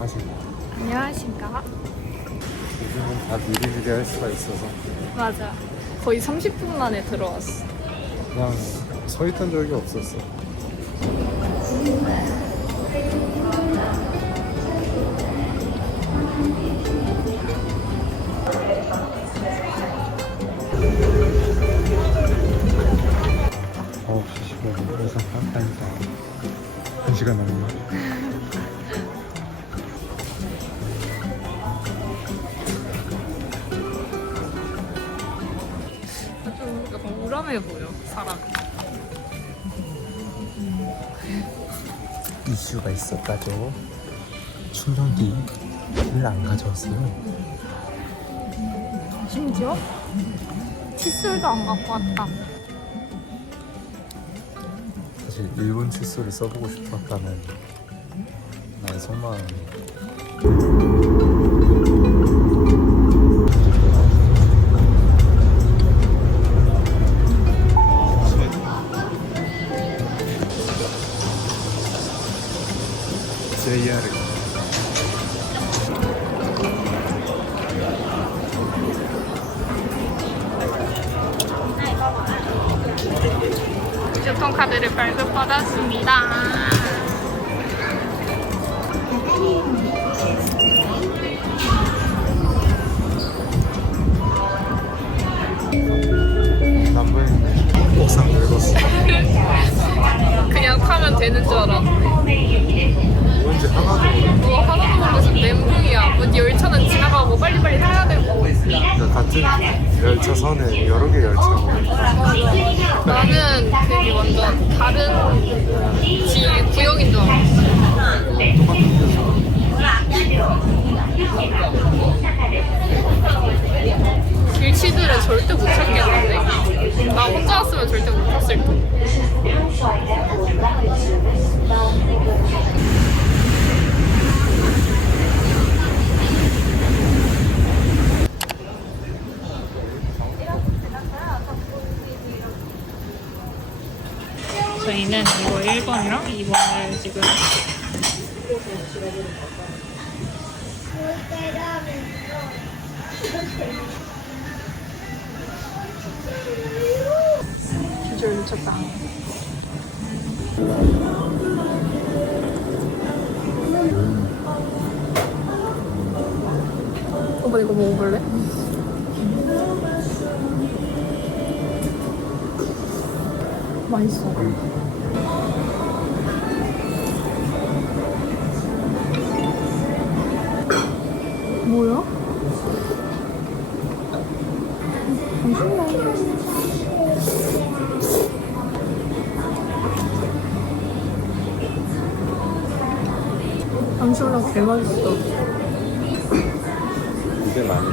안녕하십니까. 안녕하십니까? 요즘은 다 미리미리 할 수가 있어서 맞아. 거의 30분 만에 들어왔어. 그냥 서 있던 적이 없었어. 어, 15분 그래서 한 시간 한 시간 남았나? 이슈가 있었다죠. 충전기를 안 가져왔어요. 심지어 칫솔도 안 갖고 왔다. 사실 일본 칫솔을 써보고 싶었다는 나의 속마음이 열차선에 여러 개 오니까 나는 되게 완전 다른 지 구역인 줄 알았어. 길치들은 절대 못 찾겠는데? 나 혼자 왔으면 절대 못 탔을 거. 저 주절 미쳤다. 오빠 이거 먹어볼래? 맛있어. 뭐야? 개 맛있어. 이게 많이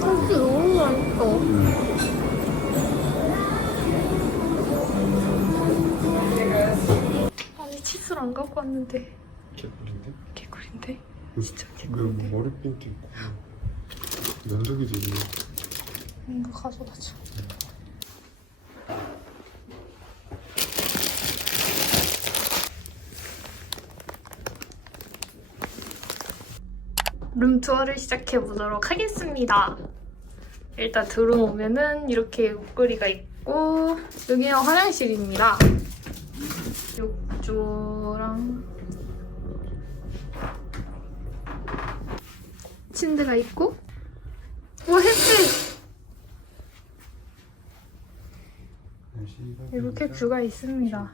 당신 너무 맛있어. 아니 치즈를 안 갖고 왔는데 개꿀인데? 개꿀인데? 진짜 개꿀인데? 머리 핀 있고 면도기지 이거 가져다 줘. 룸투어를 시작해 보도록 하겠습니다. 일단 들어오면은 이렇게 옷걸이가 있고 여기는 화장실입니다. 욕조랑 침대가 있고 와 햇빛! 이렇게 뷰가 있습니다.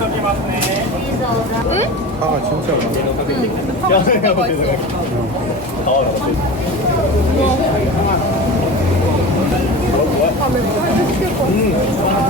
응? 아 진짜 맛있어. 맛있어. 음.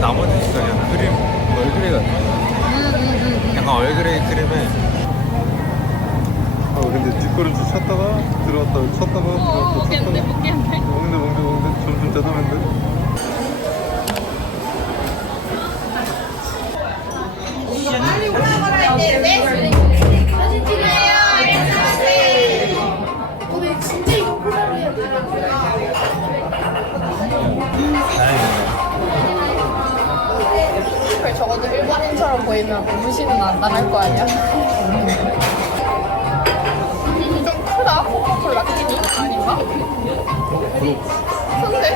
나머지 진짜 그냥 크림, 얼그레이 같아. 약간 얼그레이 크림에. 아, 근데 뒷걸음질 쳤다가 들어왔다 쳤다가 어, 들어왔다 먹겠는데, 먹겠는데. 먹는데 먹는데 먹는데 점점 짜증난데. 안 당할 거 아니야? 좀 크다? 코카콜라 캔이? 아닌가? 큰데?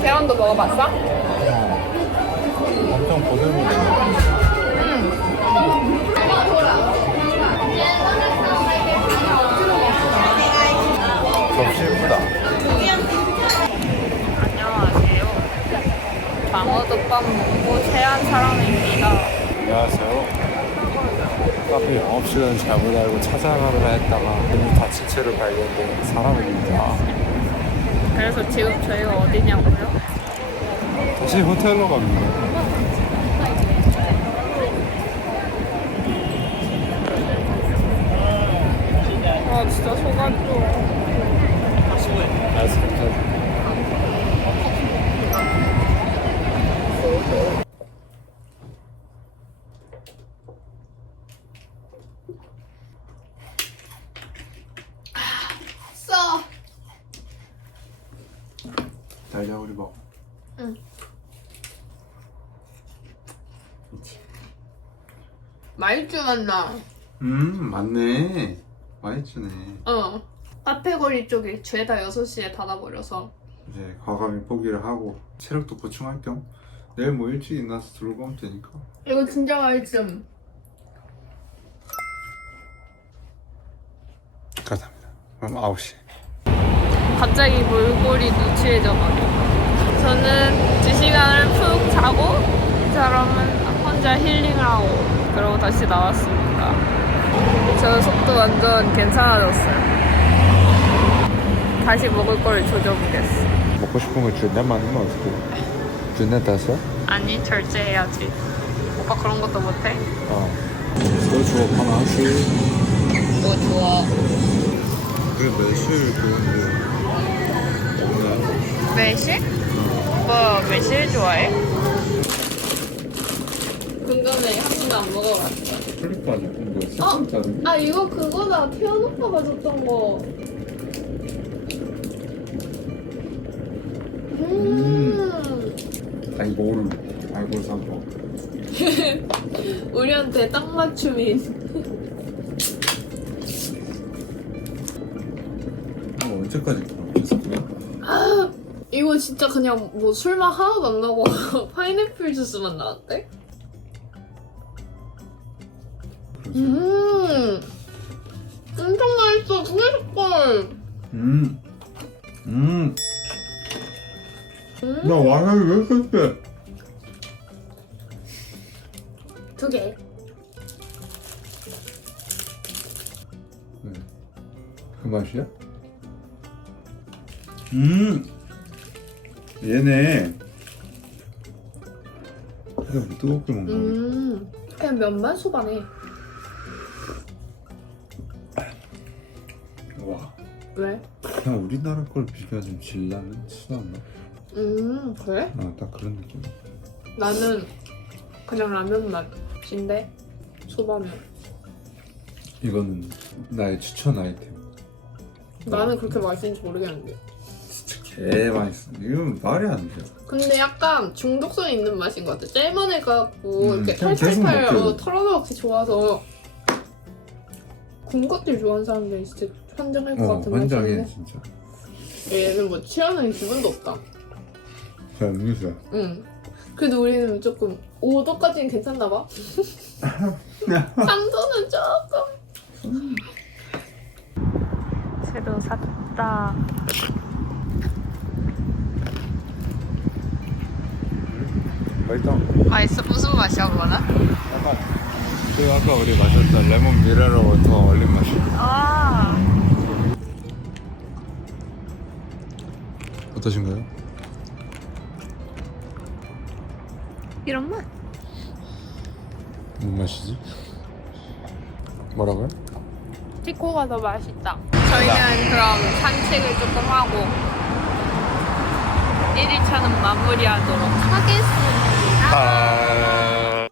계란도 먹어봤어? 안녕하세요. 카페 영업시간 잘못 알고 찾아가려 했다가 문이 닫힌 채로 발견된 사람입니다. 그래서 지금 저희가 어디냐고요? 다시 호텔로 갑니다. 아 진짜 속았죠. 알았습니다. 써. 달걀 우리 먹어. 말주 만나. 음 맞네. 맛있네. 어. 카페 거리 쪽에 죄다 6시에 닫아버려서 이제 과감히 포기를 하고 체력도 보충할 겸 내일 뭐 일찍 일어나서 들고 가면 되니까. 이거 진짜 맛있음 그럼 9시. 갑자기 몰골이 누추해져가지고 저는 2시간을 푹 자고 이 사람은 혼자 힐링을 하고 그러고 다시 나왔습니다 저 속도 완전 괜찮아졌어요 다시 먹을 걸 조져보겠어 먹고 싶은 걸 준다 많으면 어떡해? 준다 땄어? 아니 절제해야지 오빠 그런 것도 못해? 어. 소주 하나씩. 뭐 좋아 그 매실 그건데 없나? 매실? 오빠 매실 좋아해? 근감에 한 번도 안 먹어봤어 플립까지 본 어? 거 진짜로? 아 이거 그거다 태연 오빠가 줬던 거 음. 아니 모르 알고 산 거. 우리한테 딱 맞춤인 언제까지 계속 이거 진짜 그냥 뭐 술맛 하나도 안 나고 파인애플 주스만 나왔대? 음 엄청 맛있어 그게 색깔 음. 음. 나 와사비 왜 이렇게 세? 두 개. 그 맛이야? 음 얘네 이거 뭐 뜨겁게 먹는 음. 그냥 면만 소바네. 거 와. 왜? 그냥 우리나라 걸 비교하면 질나는 수나나 음 그래? 아딱 그런 느낌 나는 그냥 라면 맛인데 소바면. 이거는 나의 추천 아이템 나는 그렇게 맛있는지 모르겠는데. 개 맛있어 이건 말이 안 돼 근데 약간 중독성 있는 맛인 것 같아. 짤만해 갖고 음, 이렇게 그냥 계속 탈탈탈 먹게 어, 털어먹기 좋아서 군것질 좋아하는 사람들이 진짜 환장할 것 어 같은 환장해 맛인데 진짜 얘는 뭐 취하는 기분도 없다. 자 음료수야 응. 그래도 우리는 조금 5도까지는 괜찮나 봐. 3도는 조금. 새로 샀다. 맛있다 맛있어? 무슨 맛이야, 그거는? 약간 그 아까 우리 마셨던 레몬 미네랄 워터 얼린 맛이 아. 어떠신가요? 이런 맛? 무슨 맛이지? 뭐라고요? 티코가 더 맛있다. 저희는 그럼 산책을 조금 하고 1일차는 마무리하도록 하겠습니다. 아